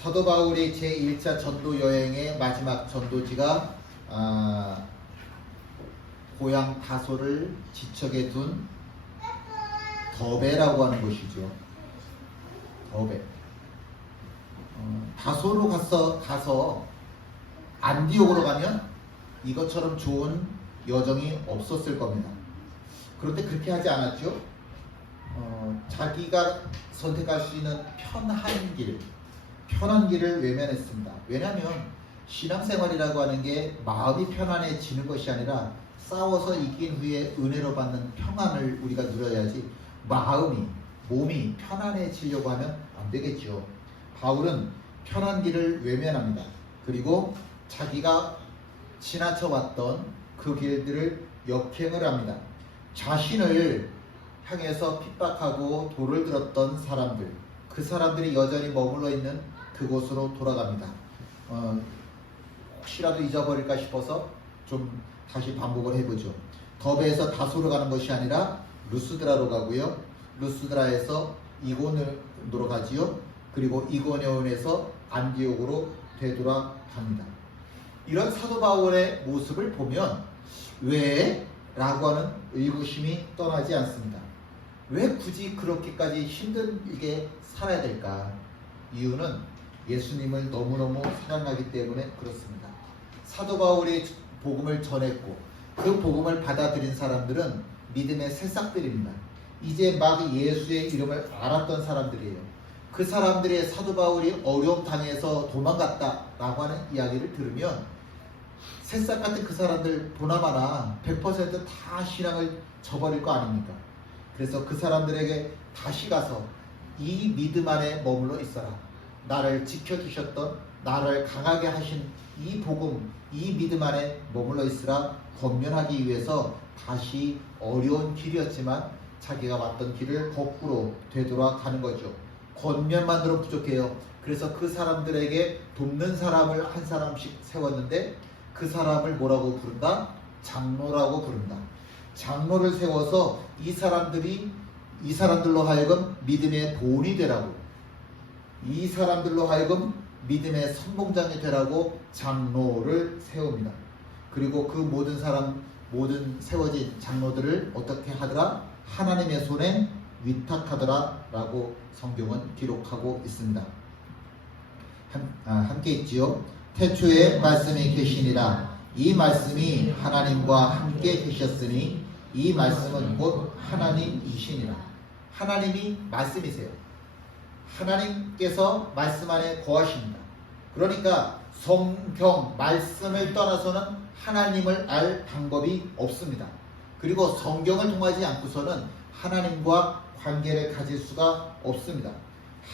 사도 바울의 제1차 전도 여행의 마지막 전도지가 고향 다소를 지척에 둔 더베라고 하는 곳이죠. 더베. 다소로 가서 안디옥으로 가면 이것처럼 좋은 여정이 없었을 겁니다. 그런데 그렇게 하지 않았죠. 자기가 선택할 수 있는 편한 길을 외면했습니다. 왜냐하면 신앙생활이라고 하는 게 마음이 편안해지는 것이 아니라 싸워서 이긴 후에 은혜로 받는 평안을 우리가 누려야지 몸이 편안해지려고 하면 안 되겠죠. 바울은 편한 길을 외면합니다. 그리고 자기가 지나쳐왔던 그 길들을 역행을 합니다. 자신을 향해서 핍박하고 돌을 들었던 사람들, 그 사람들이 여전히 머물러 있는 그곳으로 돌아갑니다. 혹시라도 잊어버릴까 싶어서 좀 다시 반복을 해보죠. 더베에서 다소로 가는 것이 아니라 루스드라로 가고요. 루스드라에서 이고니온으로 가지요. 그리고 이고니온에서 안디옥으로 되돌아갑니다. 이런 사도 바울의 모습을 보면 왜? 라고 하는 의구심이 떠나지 않습니다. 왜 굳이 그렇게까지 힘들게 살아야 될까? 이유는 예수님을 너무너무 사랑하기 때문에 그렇습니다. 사도 바울이 복음을 전했고 그 복음을 받아들인 사람들은 믿음의 새싹들입니다. 이제 막 예수의 이름을 알았던 사람들이에요. 그 사람들의 사도 바울이 어려움 당해서 도망갔다라고 하는 이야기를 들으면 새싹 같은 그 사람들 보나마나 100%다 신앙을 저버릴 거 아닙니까? 그래서 그 사람들에게 다시 가서 이 믿음 안에 머물러 있어라. 나를 지켜주셨던, 나를 강하게 하신 이 복음, 이 믿음 안에 머물러 있으라 권면하기 위해서 다시 어려운 길이었지만 자기가 왔던 길을 거꾸로 되돌아가는 거죠. 권면만으로 부족해요. 그래서 그 사람들에게 돕는 사람을 한 사람씩 세웠는데 그 사람을 뭐라고 부른다? 장로라고 부른다. 장로를 세워서 이 사람들로 하여금 믿음의 본이 되라고, 이 사람들로 하여금 믿음의 선봉장이 되라고 장로를 세웁니다. 그리고 그 모든 세워진 장로들을 어떻게 하더라? 하나님의 손에 위탁하더라 라고 성경은 기록하고 있습니다. 함께 있지요. 태초에 말씀이 계시니라. 이 말씀이 하나님과 함께 계셨으니 이 말씀은 곧 하나님이시니라. 하나님이 말씀이세요. 하나님께서 말씀 안에 거하십니다. 그러니까 성경 말씀을 떠나서는 하나님을 알 방법이 없습니다. 그리고 성경을 통하지 않고서는 하나님과 관계를 가질 수가 없습니다.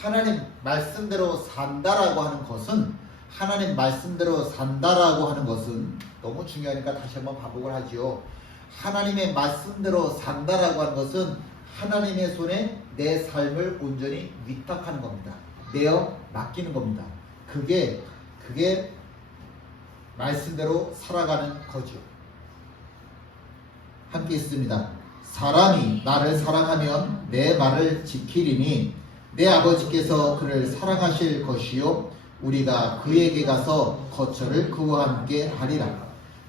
하나님 말씀대로 산다라고 하는 것은 너무 중요하니까 다시 한번 반복을 하지요. 하나님의 말씀대로 산다라고 하는 것은 하나님의 손에 내 삶을 온전히 위탁하는 겁니다. 내어 맡기는 겁니다. 그게 말씀대로 살아가는 거죠. 함께 있습니다. 사람이 나를 사랑하면 내 말을 지키리니 내 아버지께서 그를 사랑하실 것이요 우리가 그에게 가서 거처를 그와 함께 하리라.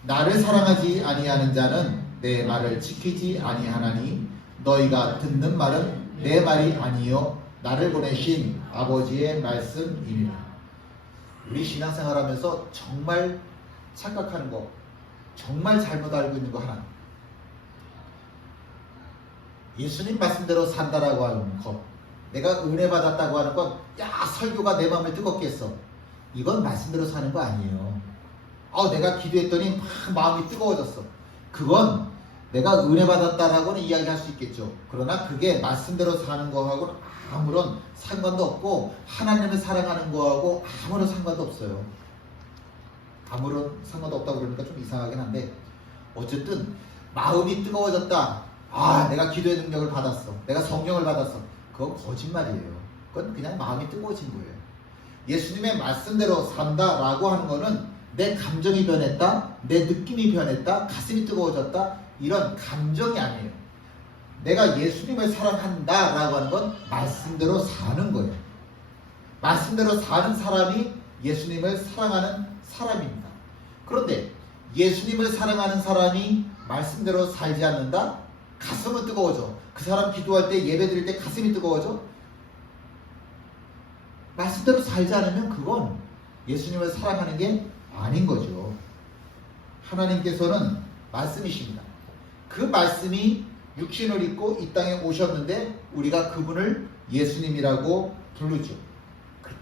나를 사랑하지 아니하는 자는 내 말을 지키지 아니하나니 너희가 듣는 말은 내 말이 아니요 나를 보내신 아버지의 말씀이니라. 우리 신앙생활하면서 정말 착각하는 거, 정말 잘못 알고 있는 거 하나, 예수님 말씀대로 산다라고 하는 것, 내가 은혜 받았다고 하는 건, 야 설교가 내 마음을 뜨겁게 했어. 이건 말씀대로 사는 거 아니에요. 내가 기도했더니 막 마음이 뜨거워졌어. 그건 내가 은혜 받았다라고는 이야기할 수 있겠죠. 그러나 그게 말씀대로 사는 거하고는 아무런 상관도 없고 하나님을 사랑하는 거하고 아무런 상관도 없어요. 아무런 상관도 없다고 그러니까 좀 이상하긴 한데 어쨌든 마음이 뜨거워졌다. 내가 기도의 능력을 받았어. 내가 성령을 받았어. 그건 거짓말이에요. 그건 그냥 마음이 뜨거워진 거예요. 예수님의 말씀대로 산다라고 하는 거는 내 감정이 변했다, 내 느낌이 변했다, 가슴이 뜨거워졌다, 이런 감정이 아니에요. 내가 예수님을 사랑한다라고 하는 건 말씀대로 사는 거예요. 말씀대로 사는 사람이 예수님을 사랑하는 사람입니다. 그런데 예수님을 사랑하는 사람이 말씀대로 살지 않는다? 가슴은 뜨거워져. 그 사람 기도할 때, 예배 드릴 때 가슴이 뜨거워져? 말씀대로 살지 않으면 그건 예수님을 사랑하는 게 아닌 거죠. 하나님께서는 말씀이십니다. 그 말씀이 육신을 입고 이 땅에 오셨는데 우리가 그분을 예수님이라고 부르죠.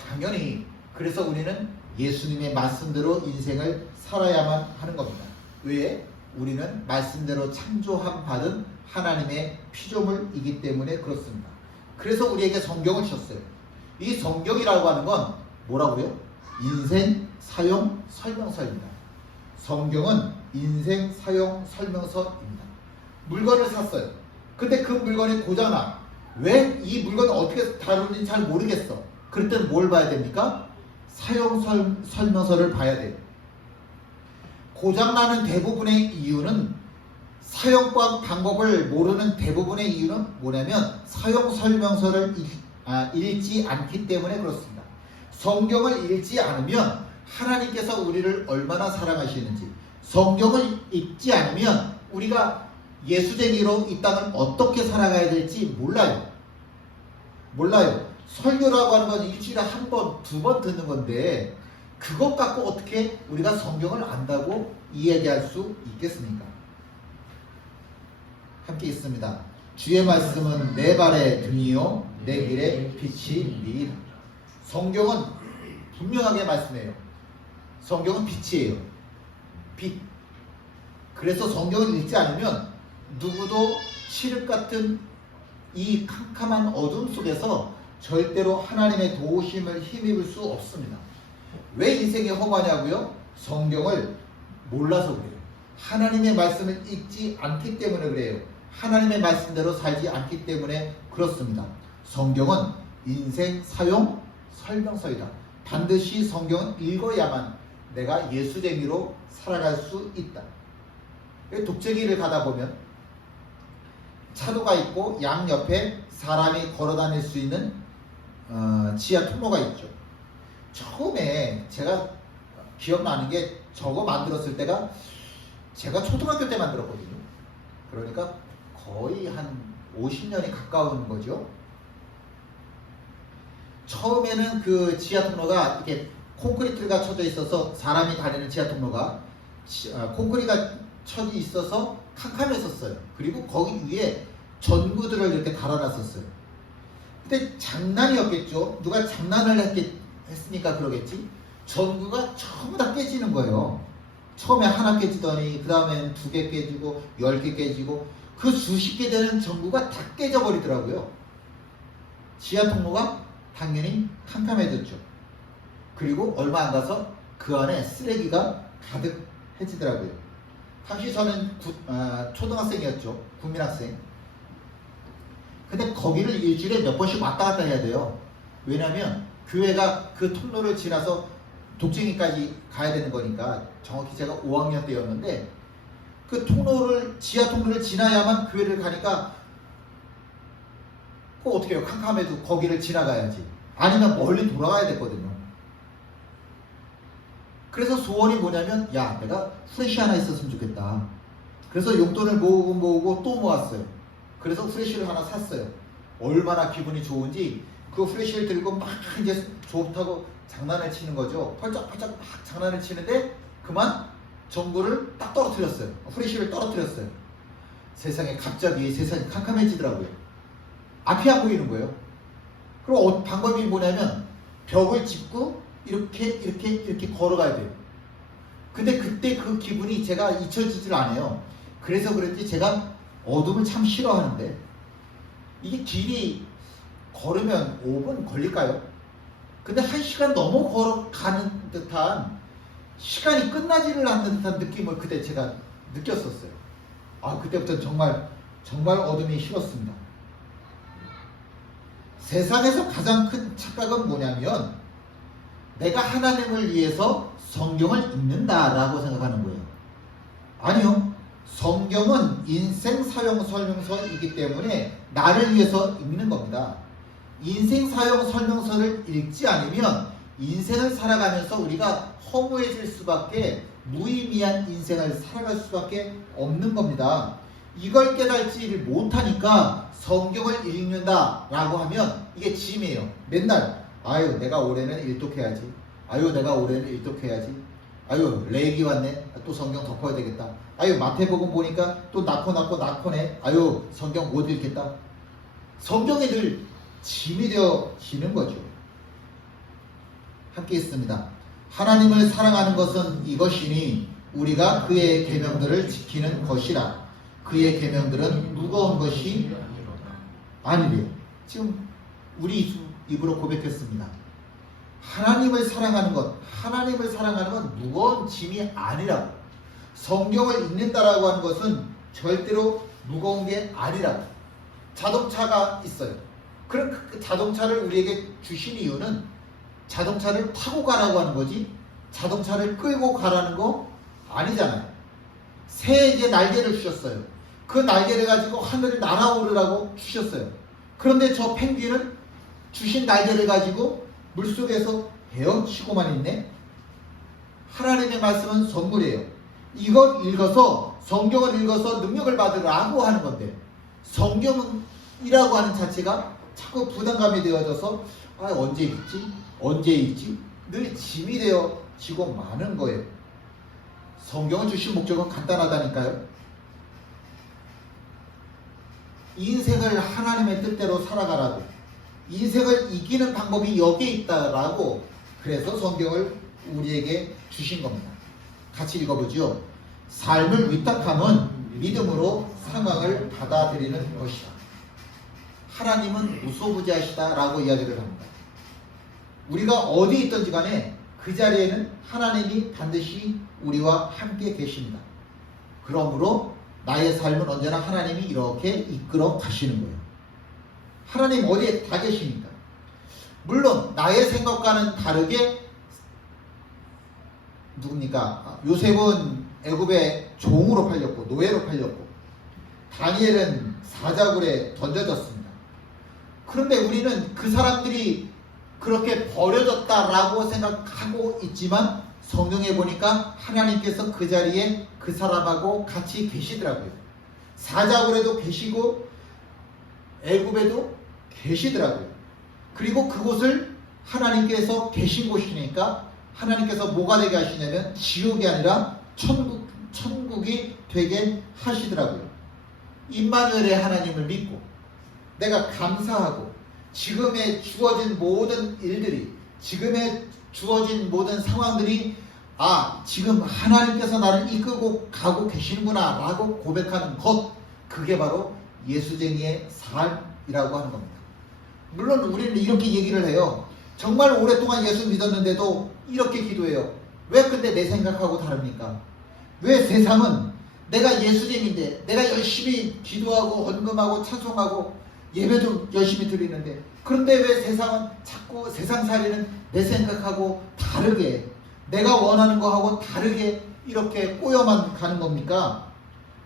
당연히 그래서 우리는 예수님의 말씀대로 인생을 살아야만 하는 겁니다. 왜? 우리는 말씀대로 창조함 받은 하나님의 피조물이기 때문에 그렇습니다. 그래서 우리에게 성경을 주셨어요. 이 성경이라고 하는 건 뭐라고요? 인생 사용 설명서입니다. 성경은 인생 사용 설명서입니다. 물건을 샀어요. 근데 그 물건이 고장나. 왜 이 물건을 어떻게 다루는지 잘 모르겠어. 그럴 때는 뭘 봐야 됩니까? 사용 설명서를 봐야 돼요. 고장나는 대부분의 이유는 사용법 방법을 모르는 대부분의 이유는 뭐냐면 사용 설명서를 읽지 않기 때문에 그렇습니다. 성경을 읽지 않으면 하나님께서 우리를 얼마나 사랑하시는지, 성경을 읽지 않으면 우리가 예수쟁이로 이 땅을 어떻게 살아가야 될지 몰라요. 설교라고 하는 건 일주일에 한 번, 두 번 듣는 건데 그것 갖고 어떻게 우리가 성경을 안다고 이야기할 수 있겠습니까? 함께 있습니다. 주의 말씀은 내 발의 등이요 내 길의 빛이니이다. 성경은 분명하게 말씀해요. 성경은 빛이에요. 빛. 그래서 성경을 읽지 않으면 누구도 칠흑 같은 이 캄캄한 어둠 속에서 절대로 하나님의 도우심을 힘입을 수 없습니다. 왜 인생이 험하냐고요? 성경을 몰라서 그래요. 하나님의 말씀을 읽지 않기 때문에 그래요. 하나님의 말씀대로 살지 않기 때문에 그렇습니다. 성경은 인생 사용 설명서이다. 반드시 성경은 읽어야만 내가 예수쟁이로 살아갈 수 있다. 독재기를 가다 보면 차도가 있고 양옆에 사람이 걸어 다닐 수 있는 지하 통로가 있죠. 처음에 제가 기억나는 게 저거 만들었을 때가 제가 초등학교 때 만들었거든요. 그러니까 거의 한 50년이 가까운 거죠. 처음에는 그 지하 통로가 이렇게 콘크리트가 쳐져 있어서 사람이 다니는 지하 통로가 콘크리트가 쳐져 있어서 캄캄했었어요. 그리고 거기 위에 전구들을 이렇게 달아놨었어요. 근데 장난이었겠죠. 누가 장난을 했으니까 그러겠지. 전구가 전부 다 깨지는 거예요. 처음에 하나 깨지더니 그 다음에는 2개 깨지고 10개 깨지고 그 수십 개 되는 전구가 다 깨져버리더라고요. 지하 통로가 당연히 캄캄해졌죠. 그리고 얼마 안 가서 그 안에 쓰레기가 가득해지더라고요. 당시 저는 초등학생이었죠. 국민학생. 근데 거기를 일주일에 몇 번씩 왔다 갔다 해야 돼요. 왜냐면 교회가 그 통로를 지나서 독쟁이까지 가야 되는 거니까. 정확히 제가 5학년 때였는데 그 지하 통로를 지나야만 교회를 가니까 그거 어떻게 해요? 캄캄해도 거기를 지나가야지. 아니면 멀리 돌아가야 됐거든요. 그래서 소원이 뭐냐면 내가 후레쉬 하나 있었으면 좋겠다. 그래서 용돈을 모으고 또 모았어요. 그래서 후레쉬를 하나 샀어요. 얼마나 기분이 좋은지 그 후레쉬를 들고 막 이제 좋다고 장난을 치는 거죠. 펄쩍펄쩍 막 장난을 치는데 그만 전구를 딱 떨어뜨렸어요. 후레쉬를 떨어뜨렸어요. 세상에 갑자기 세상이 캄캄해지더라고요. 앞이 안 보이는 거예요. 그리고 방법이 뭐냐면 벽을 짚고 이렇게 걸어가야 돼요. 근데 그때 그 기분이 제가 잊혀지질 않아요. 그래서 그런지 제가 어둠을 참 싫어하는데 이게 길이 걸으면 5분 걸릴까요? 근데 1시간 넘어 걸어가는 듯한 시간이 끝나지를 않는 듯한 느낌을 그때 제가 느꼈었어요. 그때부터 정말 어둠이 싫었습니다. 세상에서 가장 큰 착각은 뭐냐면 내가 하나님을 위해서 성경을 읽는다라고 생각하는 거예요. 아니요. 성경은 인생 사용 설명서이기 때문에 나를 위해서 읽는 겁니다. 인생 사용 설명서를 읽지 않으면 인생을 살아가면서 우리가 허무해질 수밖에, 무의미한 인생을 살아갈 수밖에 없는 겁니다. 이걸 깨닫지를 못하니까 성경을 읽는다 라고 하면 이게 짐이에요. 맨날 아유 내가 올해는 일독해야지, 아유 내가 올해는 일독해야지, 아유 레이기 왔네, 또 성경 덮어야 되겠다, 아유 마태복음 보니까 또 낙코네, 아유 성경 못 읽겠다. 성경이 늘 짐이 되어지는 거죠. 함께 있습니다. 하나님을 사랑하는 것은 이것이니 우리가 그의 계명들을 지키는 것이라. 그의 계명들은 무거운 것이 아니래요. 지금 우리 입으로 고백했습니다. 하나님을 사랑하는 것, 하나님을 사랑하는 건 무거운 짐이 아니라고. 성경을 읽는다라고 하는 것은 절대로 무거운 게 아니라고. 자동차가 있어요. 그럼 그 자동차를 우리에게 주신 이유는 자동차를 타고 가라고 하는 거지, 자동차를 끌고 가라는 거 아니잖아요. 새에게 날개를 주셨어요. 그 날개를 가지고 하늘을 날아오르라고 주셨어요. 그런데 저 펭귄은 주신 날개를 가지고 물속에서 헤엄치고만 있네. 하나님의 말씀은 선물이에요. 이걸 읽어서, 성경을 읽어서 능력을 받으라고 하는 건데, 성경이라고 하는 자체가 자꾸 부담감이 되어져서 언제 읽지? 늘 짐이 되어지고 마는 거예요. 성경을 주신 목적은 간단하다니까요. 인생을 하나님의 뜻대로 살아가라고, 인생을 이기는 방법이 여기에 있다라고, 그래서 성경을 우리에게 주신 겁니다. 같이 읽어보죠. 삶을 위탁함은 믿음으로 상황을 받아들이는 것이다. 하나님은 무소부지하시다라고 이야기를 합니다. 우리가 어디 있든지 간에 그 자리에는 하나님이 반드시 우리와 함께 계십니다. 그러므로 나의 삶은 언제나 하나님이 이렇게 이끌어 가시는 거예요. 하나님 어디에 다 계십니까? 물론 나의 생각과는 다르게 누굽니까? 요셉은 애굽의 종으로 팔렸고 노예로 팔렸고, 다니엘은 사자굴에 던져졌습니다. 그런데 우리는 그 사람들이 그렇게 버려졌다라고 생각하고 있지만 성경에 보니까 하나님께서 그 자리에 그 사람하고 같이 계시더라고요. 사자굴에도 계시고 애굽에도 계시더라고요. 그리고 그곳을 하나님께서 계신 곳이니까 하나님께서 뭐가 되게 하시냐면 지옥이 아니라 천국이 되게 하시더라고요. 임마누엘의 하나님을 믿고 내가 감사하고, 지금에 주어진 모든 일들이, 지금에 주어진 모든 상황들이 지금 하나님께서 나를 이끌고 가고 계시는구나 라고 고백하는 것, 그게 바로 예수쟁이의 삶이라고 하는 겁니다. 물론 우리는 이렇게 얘기를 해요. 정말 오랫동안 예수 믿었는데도 이렇게 기도해요. 왜 근데 내 생각하고 다릅니까? 왜 세상은 내가 예수쟁인데 내가 열심히 기도하고 헌금하고 찬송하고 예배도 열심히 드리는데, 그런데 왜 세상은 자꾸 세상살이는 내 생각하고 다르게, 내가 원하는 거하고 다르게 이렇게 꼬여만 가는 겁니까?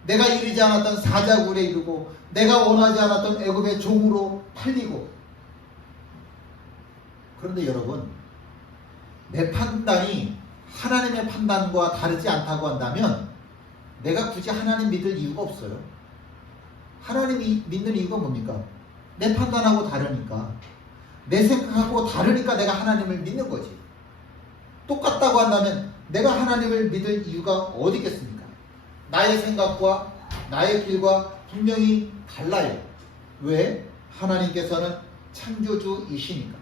내가 이르지 않았던 사자굴에 이르고 내가 원하지 않았던 애굽의 종으로 팔리고. 그런데 여러분, 내 판단이 하나님의 판단과 다르지 않다고 한다면 내가 굳이 하나님 믿을 이유가 없어요. 하나님 믿는 이유가 뭡니까? 내 판단하고 다르니까, 내 생각하고 다르니까 내가 하나님을 믿는 거지. 똑같다고 한다면 내가 하나님을 믿을 이유가 어디 있겠습니까? 나의 생각과 나의 길과 분명히 달라요. 왜? 하나님께서는 창조주이시니까.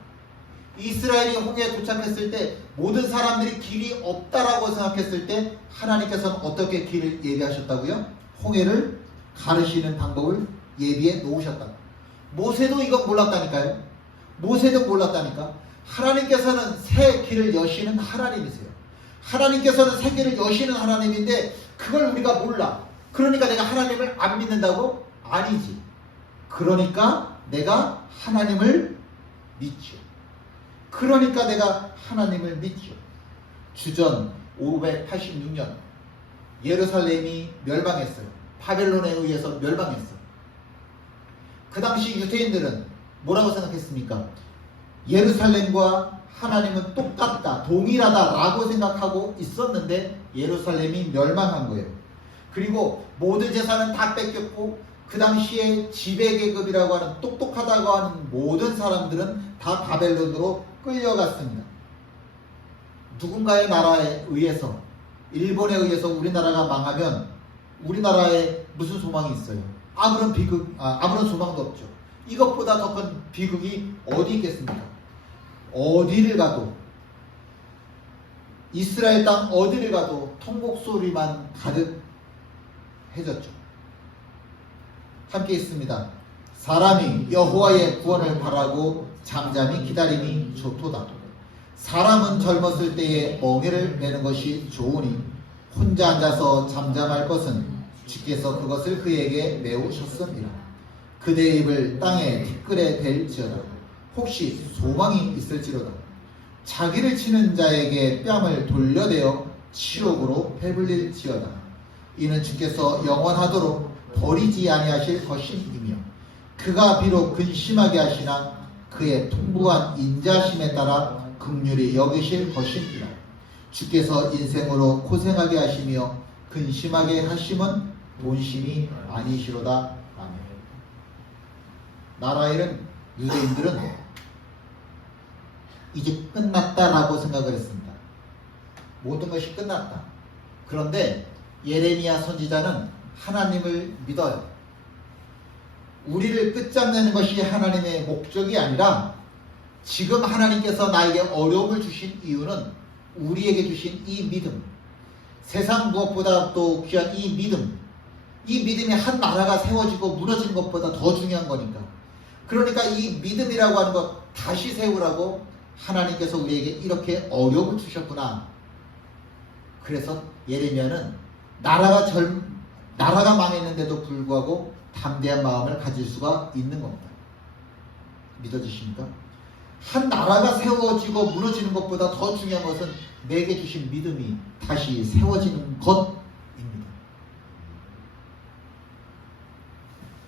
이스라엘이 홍해에 도착했을 때 모든 사람들이 길이 없다라고 생각했을 때 하나님께서는 어떻게 길을 예비하셨다고요? 홍해를 가르시는 방법을 예비해 놓으셨다고. 모세도 이거 몰랐다니까요. 모세도 몰랐다니까. 하나님께서는 새 길을 여시는 하나님이세요. 하나님께서는 새 길을 여시는 하나님인데 그걸 우리가 몰라. 그러니까 내가 하나님을 안 믿는다고? 아니지. 그러니까 내가 하나님을 믿죠. 그러니까 내가 하나님을 믿죠. 주전 586년 예루살렘이 멸망했어요. 바벨론에 의해서 멸망했어요. 그 당시 유대인들은 뭐라고 생각했습니까? 예루살렘과 하나님은 똑같다, 동일하다라고 생각하고 있었는데 예루살렘이 멸망한 거예요. 그리고 모든 재산은 다 뺏겼고 그 당시에 지배계급이라고 하는 똑똑하다고 하는 모든 사람들은 다 바벨론으로 끌려갔습니다. 누군가의 나라에 의해서, 일본에 의해서 우리나라가 망하면 우리나라에 무슨 소망이 있어요? 아무런 아무런 소망도 없죠. 이것보다 더 큰 비극이 어디 있겠습니까? 어디를 가도, 이스라엘 땅 어디를 가도 통곡 소리만 가득 해졌죠. 함께 있습니다. 사람이 여호와의 구원을 바라고 잠잠히 기다림이 좋도다. 사람은 젊었을 때에 멍에를 매는 것이 좋으니 혼자 앉아서 잠잠할 것은 주께서 그것을 그에게 메우셨습니다. 그대의 입을 땅에 티끌에 댈지어다. 혹시 소망이 있을지로다. 자기를 치는 자에게 뺨을 돌려대어 치욕으로 배불릴지어다. 이는 주께서 영원하도록 버리지 아니하실 것임이며 그가 비록 근심하게 하시나 그의 풍부한 인자심에 따라 긍휼히 여기실 것입니다. 주께서 인생으로 고생하게 하시며 근심하게 하심은 본심이 아니시로다. 아멘. 나라엘은, 유대인들은 이제 끝났다라고 생각을 했습니다. 모든 것이 끝났다. 그런데 예레미야 선지자는 하나님을 믿어요. 우리를 끝장내는 것이 하나님의 목적이 아니라 지금 하나님께서 나에게 어려움을 주신 이유는 우리에게 주신 이 믿음, 세상 무엇보다 또 귀한 이 믿음, 이 믿음이 한 나라가 세워지고 무너지는 것보다 더 중요한 거니까. 그러니까 이 믿음이라고 하는 것 다시 세우라고 하나님께서 우리에게 이렇게 어려움을 주셨구나. 그래서 예레미야는 나라가 망했는데도 불구하고 담대한 마음을 가질 수가 있는 겁니다. 믿어지십니까? 한 나라가 세워지고 무너지는 것보다 더 중요한 것은 내게 주신 믿음이 다시 세워지는 것입니다.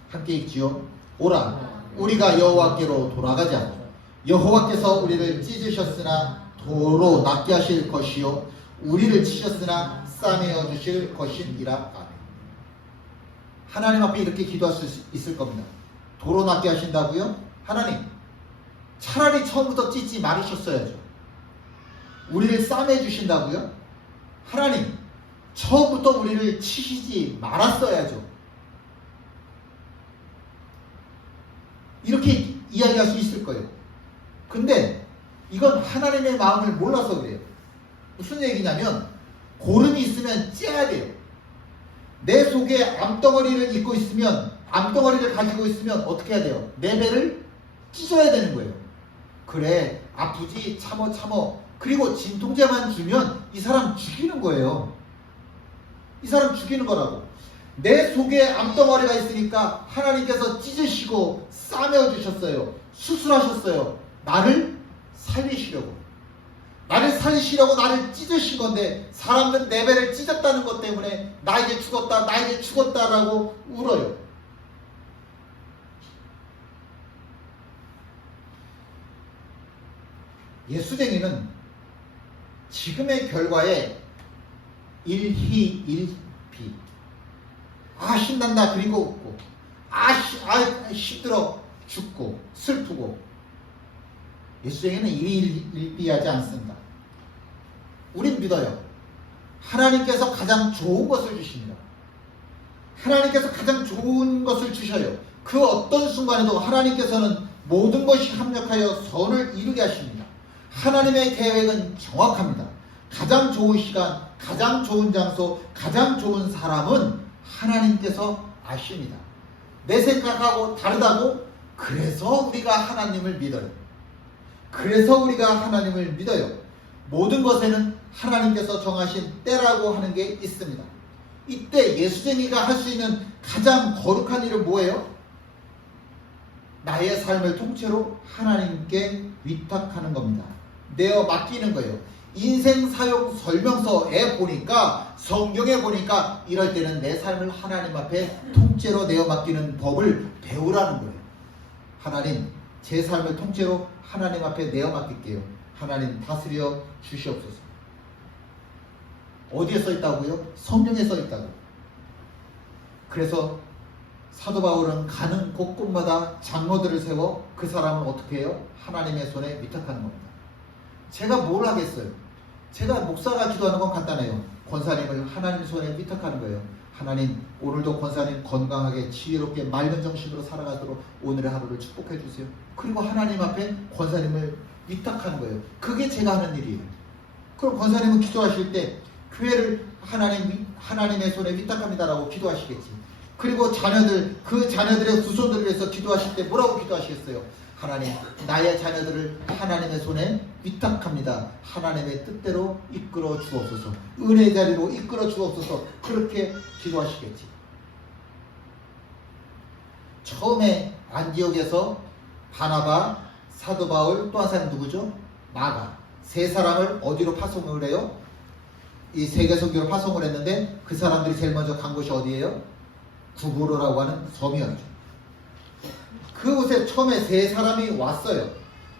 함께 읽지요. 오라, 우리가 여호와께로 돌아가자. 여호와께서 우리를 찢으셨으나 도로 낫게 하실 것이요 우리를 치셨으나 싸매어 주실 것이니라. 아멘. 하나님 앞에 이렇게 기도할 수 있을 겁니다. 도로 낫게 하신다고요? 하나님, 차라리 처음부터 찢지 말으셨어야죠. 우리를 싸매 주신다고요? 하나님, 처음부터 우리를 치시지 말았어야죠. 이렇게 이야기할 수 있을 거예요. 근데 이건 하나님의 마음을 몰라서 그래요. 무슨 얘기냐면 고름이 있으면 째야 돼요. 내 속에 암덩어리를 입고 있으면, 암덩어리를 가지고 있으면 어떻게 해야 돼요? 내 배를 찢어야 되는 거예요. 그래, 아프지, 참어. 그리고 진통제만 주면 이 사람 죽이는 거예요. 이 사람 죽이는 거라고. 내 속에 암덩어리가 있으니까 하나님께서 찢으시고 싸매어 주셨어요. 수술하셨어요. 나를 살리시려고. 나를 살리시려고 나를 찢으신 건데 사람들은 내 배를 찢었다는 것 때문에 나 이제 죽었다라고 울어요. 예수쟁이는 지금의 결과에 일희일비. 신난다 그리고 웃고, 힘들어 죽고 슬프고. 예수쟁이는 일희일비하지 않습니다. 우린 믿어요. 하나님께서 가장 좋은 것을 주십니다. 하나님께서 가장 좋은 것을 주셔요. 그 어떤 순간에도 하나님께서는 모든 것이 합력하여 선을 이루게 하십니다. 하나님의 계획은 정확합니다. 가장 좋은 시간, 가장 좋은 장소, 가장 좋은 사람은 하나님께서 아십니다. 내 생각하고 다르다고? 그래서 우리가 하나님을 믿어요. 그래서 우리가 하나님을 믿어요. 모든 것에는 하나님께서 정하신 때라고 하는 게 있습니다. 이때 예수쟁이가 할 수 있는 가장 거룩한 일은 뭐예요? 나의 삶을 통째로 하나님께 위탁하는 겁니다. 내어 맡기는 거예요. 인생 사용 설명서에 보니까, 성경에 보니까 이럴 때는 내 삶을 하나님 앞에 통째로 내어 맡기는 법을 배우라는 거예요. 하나님, 제 삶을 통째로 하나님 앞에 내어 맡길게요. 하나님 다스려 주시옵소서. 어디에 써 있다고요? 성경에 써 있다고. 그래서 사도 바울은 가는 곳곳마다 장로들을 세워 그 사람을 어떻게 해요? 하나님의 손에 위탁하는 겁니다. 제가 뭘 하겠어요? 제가 목사가 기도하는 건 간단해요. 권사님을 하나님의 손에 위탁하는 거예요. 하나님, 오늘도 권사님 건강하게 지혜롭게 맑은 정신으로 살아가도록 오늘의 하루를 축복해 주세요. 그리고 하나님 앞에 권사님을 위탁하는 거예요. 그게 제가 하는 일이에요. 그럼 권사님은 기도하실 때 교회를 하나님의 손에 위탁합니다라고 기도하시겠지. 그리고 그 자녀들의 후손들을 위해서 기도하실 때 뭐라고 기도하시겠어요? 하나님, 나의 자녀들을 하나님의 손에 위탁합니다. 하나님의 뜻대로 이끌어 주옵소서. 은혜의 자리로 이끌어 주옵소서. 그렇게 기도하시겠지. 처음에 안디옥에서 바나바, 사도 바울, 또 한 사람 누구죠? 마가. 세 사람을 어디로 파송을 해요? 이 세계선교로 파송을 했는데 그 사람들이 제일 먼저 간 곳이 어디예요? 구브로라고 하는 섬이었죠. 그곳에 처음에 세 사람이 왔어요.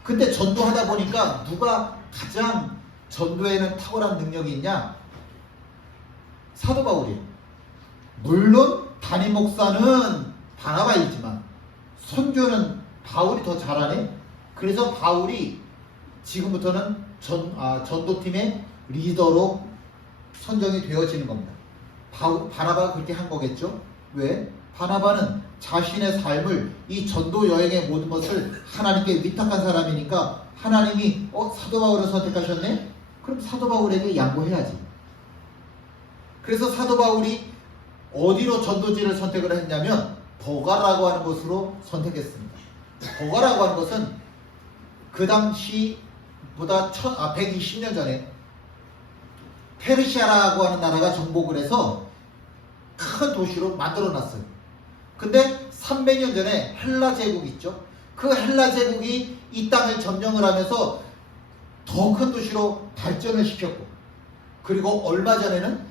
근데 전도하다 보니까 누가 가장 전도에는 탁월한 능력이 있냐? 사도 바울이에요. 물론 담임 목사는 바나바이지만 선교는 바울이 더 잘하네. 그래서 바울이 지금부터는 전도팀의 리더로 선정이 되어지는 겁니다. 바나바가 그렇게 한 거겠죠? 왜? 바나바는 자신의 삶을 이 전도 여행의 모든 것을 하나님께 위탁한 사람이니까 하나님이 사도 바울을 선택하셨네? 그럼 사도 바울에게 양보해야지. 그래서 사도 바울이 어디로 전도지를 선택을 했냐면 버가라고 하는 곳으로 선택했습니다. 버가라고 하는 것은 그 당시보다 120년 전에 페르시아라고 하는 나라가 정복을 해서 큰 도시로 만들어놨어요. 근데 300년 전에 헬라 제국 있죠. 그 헬라 제국이 이 땅을 점령을 하면서 더 큰 도시로 발전을 시켰고, 그리고 얼마 전에는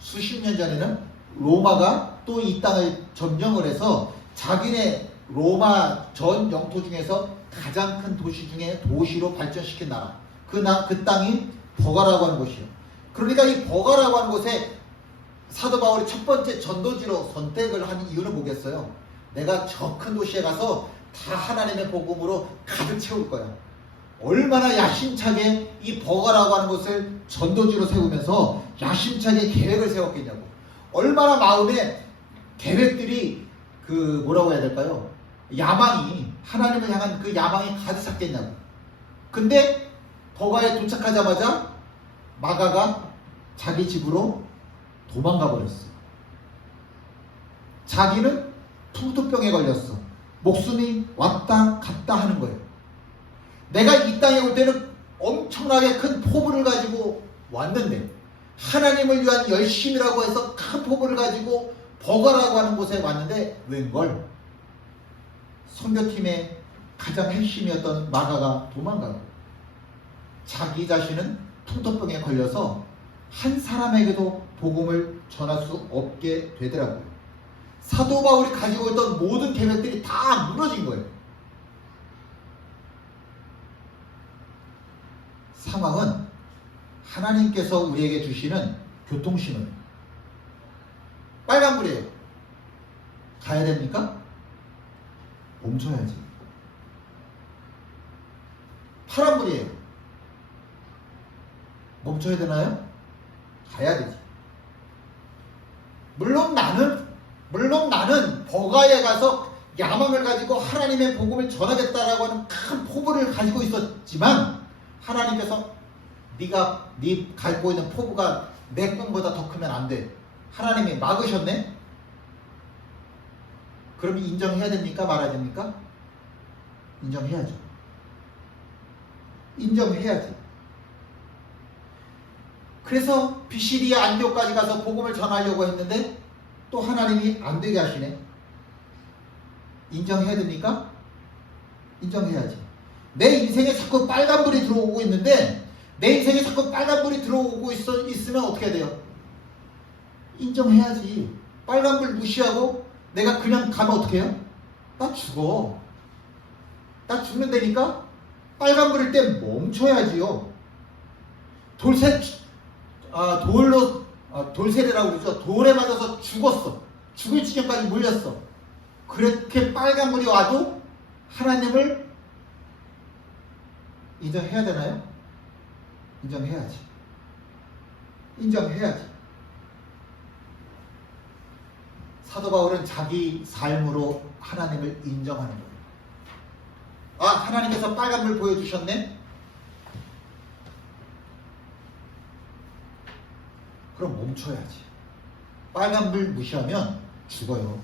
수십 년 전에는 로마가 또 이 땅을 점령을 해서 자기네 로마 전 영토 중에서 가장 큰 도시 중에 도시로 발전시킨 나라. 그 땅이 버가라고 하는 곳이에요. 그러니까 이 버가라고 하는 곳에 사도 바울이 첫 번째 전도지로 선택을 한 이유는 뭐겠어요? 내가 저 큰 도시에 가서 다 하나님의 복음으로 가득 채울 거야. 얼마나 야심차게 이 버가라고 하는 곳을 전도지로 세우면서 야심차게 계획을 세웠겠냐고. 얼마나 마음에 계획들이 뭐라고 해야 될까요? 야망이, 하나님을 향한 그 야망이 가득 찼겠냐고. 근데 버가에 도착하자마자 마가가 자기 집으로 도망가 버렸어. 자기는 풍토병에 걸렸어. 목숨이 왔다 갔다 하는 거예요. 내가 이 땅에 올 때는 엄청나게 큰 포부를 가지고 왔는데, 하나님을 위한 열심이라고 해서 큰 포부를 가지고 버가라고 하는 곳에 왔는데 웬걸 선교팀의 가장 핵심이었던 마가가 도망가고, 자기 자신은 풍토병에 걸려서 한 사람에게도 복음을 전할 수 없게 되더라고요. 사도 바울이 가지고 있던 모든 계획들이 다 무너진 거예요. 상황은 하나님께서 우리에게 주시는 교통신호예요. 빨간불이에요. 가야 됩니까? 멈춰야지. 파란불이에요. 멈춰야 되나요? 가야 되지. 물론 나는 버가에 가서 야망을 가지고 하나님의 복음을 전하겠다라고 하는 큰 포부를 가지고 있었지만, 하나님께서 네 갖고 있는 포부가 내 꿈보다 더 크면 안 돼. 하나님이 막으셨네? 그럼 인정해야 됩니까? 말아야 됩니까? 인정해야죠. 인정해야지. 그래서 비시디아 안디옥까지 가서 복음을 전하려고 했는데 또 하나님이 안 되게 하시네. 인정해야 됩니까? 인정해야지. 내 인생에 자꾸 빨간불이 들어오고 있는데, 내 인생에 자꾸 빨간불이 들어오고 있으면 어떻게 해야 돼요? 인정해야지. 빨간불 무시하고 내가 그냥 가면 어떻게 해요? 나 죽어. 나 죽는다니까? 빨간불일 때 멈춰야지요. 돌세례라고 그러죠. 돌에 맞아서 죽었어. 죽을 지경까지 물렸어. 그렇게 빨간불이 와도 하나님을 인정해야 되나요? 인정해야지. 인정해야지. 사도 바울은 자기 삶으로 하나님을 인정하는 거예요. 아, 하나님께서 빨간불 보여주셨네? 그럼 멈춰야지. 빨간불 무시하면 죽어요.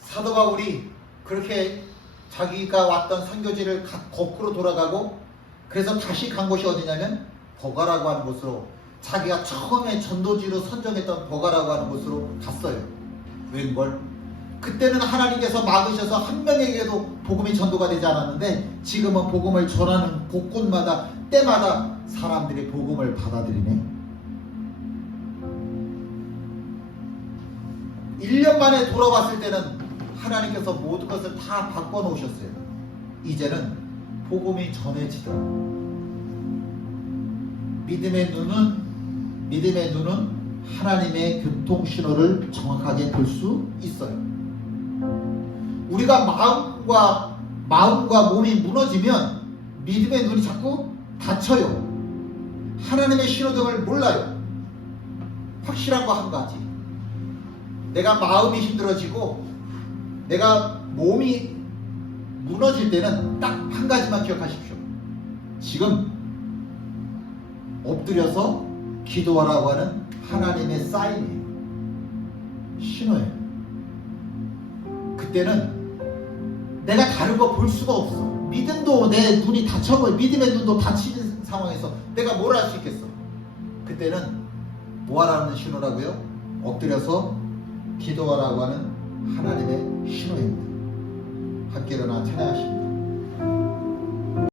사도 바울이 그렇게 자기가 왔던 선교지를 거꾸로 돌아가고 그래서 다시 간 곳이 어디냐면 버가라고 하는 곳으로, 자기가 처음에 전도지로 선정했던 버가라고 하는 곳으로 갔어요. 웬걸? 그때는 하나님께서 막으셔서 한 명에게도 복음이 전도가 되지 않았는데 지금은 복음을 전하는 곳곳마다 때마다 사람들이 복음을 받아들이네. 1년 만에 돌아왔을 때는 하나님께서 모든 것을 다 바꿔놓으셨어요. 이제는 복음이 전해지더라. 믿음의 눈은 하나님의 교통신호를 정확하게 볼 수 있어요. 우리가 마음과 몸이 무너지면 믿음의 눈이 자꾸 닫혀요. 하나님의 신호등을 몰라요. 확실한 거 한 가지. 내가 마음이 힘들어지고 내가 몸이 무너질 때는 딱 한 가지만 기억하십시오. 지금 엎드려서 기도하라고 하는 하나님의 사인이에요. 신호예요. 그때는 내가 다른 거 볼 수가 없어. 믿음도 내 눈이 닫혀버려. 믿음의 눈도 닫히는 상황에서 내가 뭘 할 수 있겠어. 그때는 뭐 하라는 신호라고요? 엎드려서 기도하라고 하는 하나님의 신호입니다. 함께 일어나 찬양하십니다.